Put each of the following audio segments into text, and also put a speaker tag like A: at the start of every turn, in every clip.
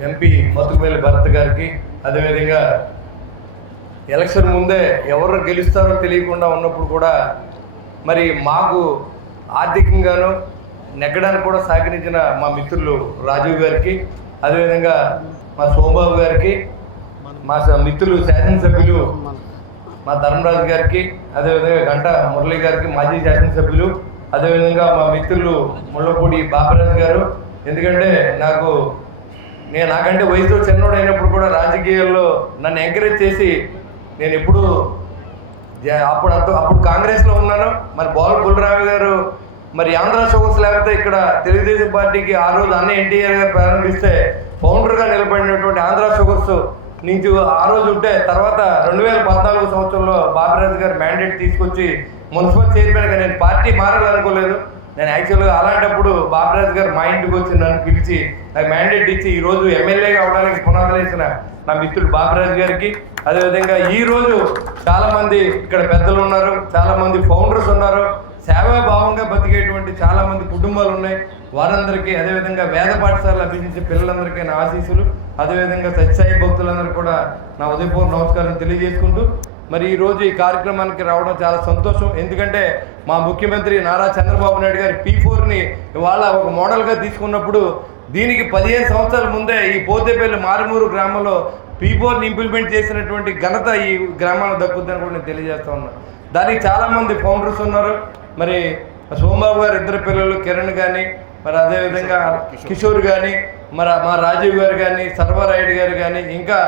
A: MP మతుకుపల్లి Bharat గారికి అదేవిధంగా election ముందే ఎవరు గెలుస్తారో తెలియకుండా ఉన్నప్పుడు కూడా మరి మాకు ఆర్థికంగాను నెగ్గడానికి కూడా సహకరించిన మా మిత్రులు రాజీవ్ గారికి అదేవిధంగా మా సోమబాబు గారికి మా స- మిత్రులు శాసనసభ్యులు మా ధర్మరాజు గారికి అదేవిధంగా గంట మురళి గారికి మాజీ శాసనసభ్యులు అదేవిధంగా మా మిత్రులు ముళ్ళపూడి బాబరాజు గారు. ఎందుకంటే నాకు నేను నాకంటే వయసులో చిన్నోడు అయినప్పుడు కూడా రాజకీయాల్లో నన్ను ఎంకరేజ్ చేసి నేను ఎప్పుడు అప్పుడు అంత అప్పుడు కాంగ్రెస్లో ఉన్నాను. మరి బాల బుల్రామి గారు మరి ఆంధ్ర షోస్ లేకపోతే ఇక్కడ తెలుగుదేశం పార్టీకి ఆ రోజు అన్న ఎన్టీఆర్ గారు ప్రారంభిస్తే ఫౌండర్గా నిలబడినటువంటి ఆంధ్ర షుగర్స్ నుంచి ఆ రోజు ఉంటే తర్వాత రెండు వేల పద్నాలుగు సంవత్సరంలో బాబిరాజు గారు మ్యాండేట్ తీసుకొచ్చి మున్సిపల్ చైర్మన్గా నేను పార్టీ మారాలనుకోలేదు. నేను యాక్చువల్గా అలాంటప్పుడు బాబరాజు గారు మా ఇంటికి వచ్చి నన్ను పిలిచి నాకు మ్యాండేట్ ఇచ్చి ఈ రోజు ఎమ్మెల్యేగా అవడానికి పునాదులు వేసిన నా మిత్రుడు బాబరాజు గారికి. అదేవిధంగా ఈ రోజు ఇక్కడ పెద్దలు ఉన్నారు చాలామంది ఫౌండర్స్ ఉన్నారు. సేవాభావంగా బతికేటువంటి చాలామంది కుటుంబాలు ఉన్నాయి. వారందరికీ అదేవిధంగా వేద పాఠశాల అభ్యసించే పిల్లలందరికీ నా ఆశీస్సులు. అదేవిధంగా సత్యసాయి భక్తులందరూ కూడా నా ఉదయపూర్వ నమస్కారం తెలియజేసుకుంటూ మరి ఈ రోజు ఈ కార్యక్రమానికి రావడం చాలా సంతోషం. ఎందుకంటే మా ముఖ్యమంత్రి నారా చంద్రబాబు నాయుడు గారి పీ ఫోర్ని ఇవాళ ఒక మోడల్గా తీసుకున్నప్పుడు దీనికి పదిహేను సంవత్సరాల ముందే ఈ పోతేపల్లి మారుమూరు గ్రామంలో పీ ఫోర్ని ఇంప్లిమెంట్ చేసినటువంటి ఘనత ఈ గ్రామానికి దక్కుతుందని కూడా నేను తెలియజేస్తా ఉన్నాను దానికి చాలామంది ఫౌండర్స్ ఉన్నారు. మరి సోమబాబు గారు ఇద్దరు పిల్లలు కిరణ్ కానీ మరి అదేవిధంగా కిషోర్ కానీ మరి మా రాజీవ్ గారు కానీ సర్వరాయుడు గారు కానీ ఇంకా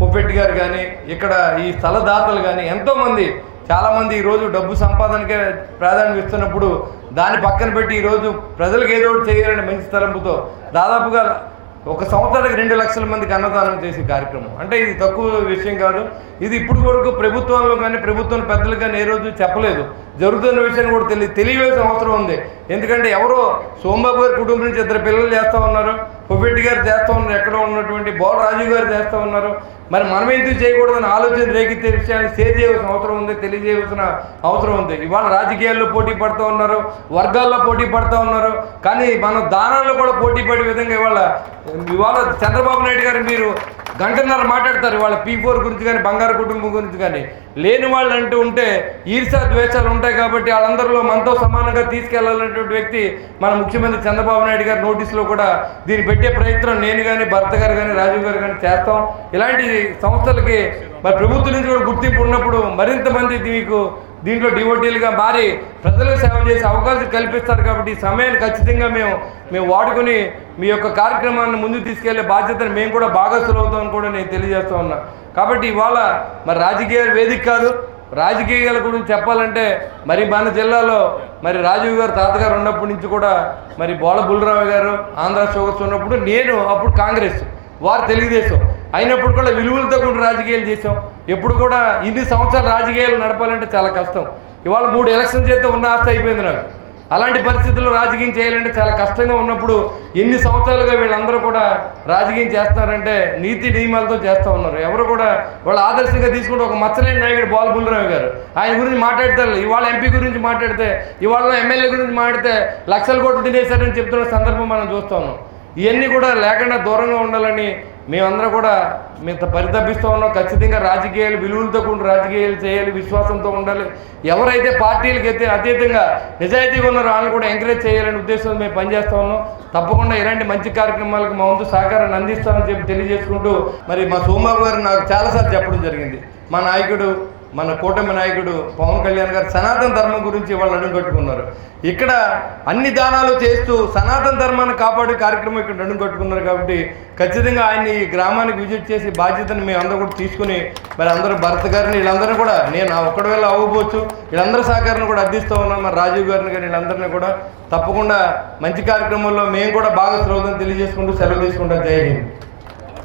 A: పొప్పెట్టి గారు కానీ ఇక్కడ ఈ స్థలదాతలు కానీ ఎంతోమంది చాలామంది ఈరోజు డబ్బు సంపాదనకే ప్రాధాన్యం ఇస్తున్నప్పుడు దాన్ని పక్కన పెట్టి ఈరోజు ప్రజలకు ఏదో ఒకటి చేయాలని మంచి తలంపుతో దాదాపుగా ఒక సంవత్సరానికి రెండు లక్షల మందికి అన్నదానం చేసే కార్యక్రమం. అంటే ఇది తక్కువ విషయం కాదు. ఇది ఇప్పుడు వరకు ప్రభుత్వంలో కానీ ప్రభుత్వం పెద్దలు కానీ ఏ రోజు చెప్పలేదు. జరుగుతున్న విషయం కూడా తెలియ తెలియవలసిన అవసరం ఉంది. ఎందుకంటే ఎవరో సోమబాబు గారి కుటుంబం నుంచి ఇద్దరు పిల్లలు చేస్తూ ఉన్నారు. పొపెట్టి గారు చేస్తూ ఉన్నారు. ఎక్కడ ఉన్నటువంటి బోల్ రాజు గారు చేస్తూ ఉన్నారు. మరి మనం ఎందుకు చేయకూడదని ఆలోచన రేగితే విషయాన్ని షేర్ చేయవలసిన అవసరం ఉంది తెలియజేయవలసిన అవసరం ఉంది. ఇవాళ రాజకీయాల్లో పోటీ పడుతూ ఉన్నారు వర్గాల్లో పోటీ పడుతూ ఉన్నారు. కానీ మనం దానాల్లో కూడా పోటీ పడే విధంగా ఇవాళ ఇవాళ చంద్రబాబు నాయుడు గారు మీరు గంటన్నర మాట్లాడతారు. వాళ్ళ పీ ఫోర్ గురించి కానీ బంగారు కుటుంబం గురించి కానీ. లేని వాళ్ళు అంటూ ఉంటే ఈర్షా ద్వేషాలు ఉంటాయి కాబట్టి వాళ్ళందరిలో మనతో సమానంగా తీసుకెళ్ళాలనేటువంటి వ్యక్తి మన ముఖ్యమంత్రి చంద్రబాబు నాయుడు గారి నోటీసులో కూడా దీన్ని పెట్టే ప్రయత్నం నేను కానీ భర్త గారు కానీ రాజీవ్ గారు కానీ చేస్తాం. ఇలాంటి సంస్థలకి మరి ప్రభుత్వం నుంచి కూడా గుర్తింపు ఉన్నప్పుడు మరింత మంది మీకు దీంట్లో డివోటీలుగా మారి ప్రజలకు సేవ చేసే అవకాశం కల్పిస్తారు కాబట్టి ఈ సమయాన్ని ఖచ్చితంగా మేము మేము వాడుకొని మీ యొక్క కార్యక్రమాన్ని ముందుకు తీసుకెళ్ళే బాధ్యతను మేము కూడా భాగస్థులు అవుతామని కూడా నేను తెలియజేస్తా ఉన్నా. కాబట్టి ఇవాళ మరి రాజకీయ వేదిక కాదు రాజకీయాల గురించి చెప్పాలంటే మరి మన జిల్లాలో మరి రాజీవ్ గారు తాతగారు ఉన్నప్పటి నుంచి కూడా మరి బోళ బుల్రావు గారు ఆంధ్ర సోగస్ ఉన్నప్పుడు నేను అప్పుడు కాంగ్రెస్ వారు తెలుగుదేశం. అయినప్పుడు కూడా విలువలతో కూడా రాజకీయాలు చేసాం ఎప్పుడు కూడా ఇన్ని సంవత్సరాలు రాజకీయాలు నడపాలంటే చాలా కష్టం. ఇవాళ మూడు ఎలక్షన్ చేస్తే ఉన్న ఆస్తి అయిపోయింది నాకు. అలాంటి పరిస్థితుల్లో రాజకీయం చేయాలంటే చాలా కష్టంగా ఉన్నప్పుడు ఎన్ని సంవత్సరాలుగా వీళ్ళందరూ కూడా రాజకీయం చేస్తున్నారంటే నీతి నియమాలతో చేస్తూ ఉన్నారు. ఎవరు కూడా వాళ్ళు ఆదర్శంగా తీసుకుంటే ఒక మచ్చలేని నాయకుడు బాల్ బుల్లరావు గారు ఆయన గురించి మాట్లాడతారు. ఇవాళ ఎంపీ గురించి మాట్లాడితే ఇవాళ ఎమ్మెల్యే గురించి మాట్లాడితే లక్షల కోట్లు తినేశారని చెప్తున్న సందర్భం మనం చూస్తాము ఇవన్నీ కూడా లేకుండా దూరంగా ఉండాలని మేమందరం కూడా మేము పరితపిస్తూ ఉన్నాం. ఖచ్చితంగా రాజకీయాలు విలువలతో కూడిన రాజకీయాలు చేయాలి విశ్వాసంతో ఉండాలి. ఎవరైతే పార్టీలకు అయితే అతీతంగా నిజాయితీగా ఉన్నారో వాళ్ళని కూడా ఎంకరేజ్ చేయాలనే ఉద్దేశంతో మేము పనిచేస్తూ ఉన్నాం. తప్పకుండా ఇలాంటి మంచి కార్యక్రమాలకు మా వంతు సహకారాన్ని అందిస్తామని చెప్పి తెలియజేసుకుంటూ మరి మా సోమబాబు గారు నాకు చాలాసార్లు చెప్పడం జరిగింది. మా నాయకుడు మన కూటమి నాయకుడు పవన్ కళ్యాణ్ గారు సనాతన ధర్మం గురించి వాళ్ళు అడుగుకట్టుకున్నారు ఇక్కడ అన్ని దానాలు చేస్తూ సనాతన ధర్మాన్ని కాపాడే కార్యక్రమం ఇక్కడ అడుగుకట్టుకున్నారు కాబట్టి ఖచ్చితంగా ఆయన్ని ఈ గ్రామానికి విజిట్ చేసి బాధ్యతను మేము అందరూ కూడా తీసుకుని మరి అందరూ భరత్ గారిని వీళ్ళందరూ కూడా నేను ఒక్కడి వేళ అవ్వబోచ్చు. వీళ్ళందరూ సహకారాన్ని కూడా అందిస్తూ ఉన్నాం మరి రాజీవ్ గారిని కానీ వీళ్ళందరినీ కూడా తప్పకుండా మంచి కార్యక్రమంలో మేము కూడా బాగా శ్రోతం తెలియజేసుకుంటూ సెలవు తీసుకుంటాం. జై హింద్.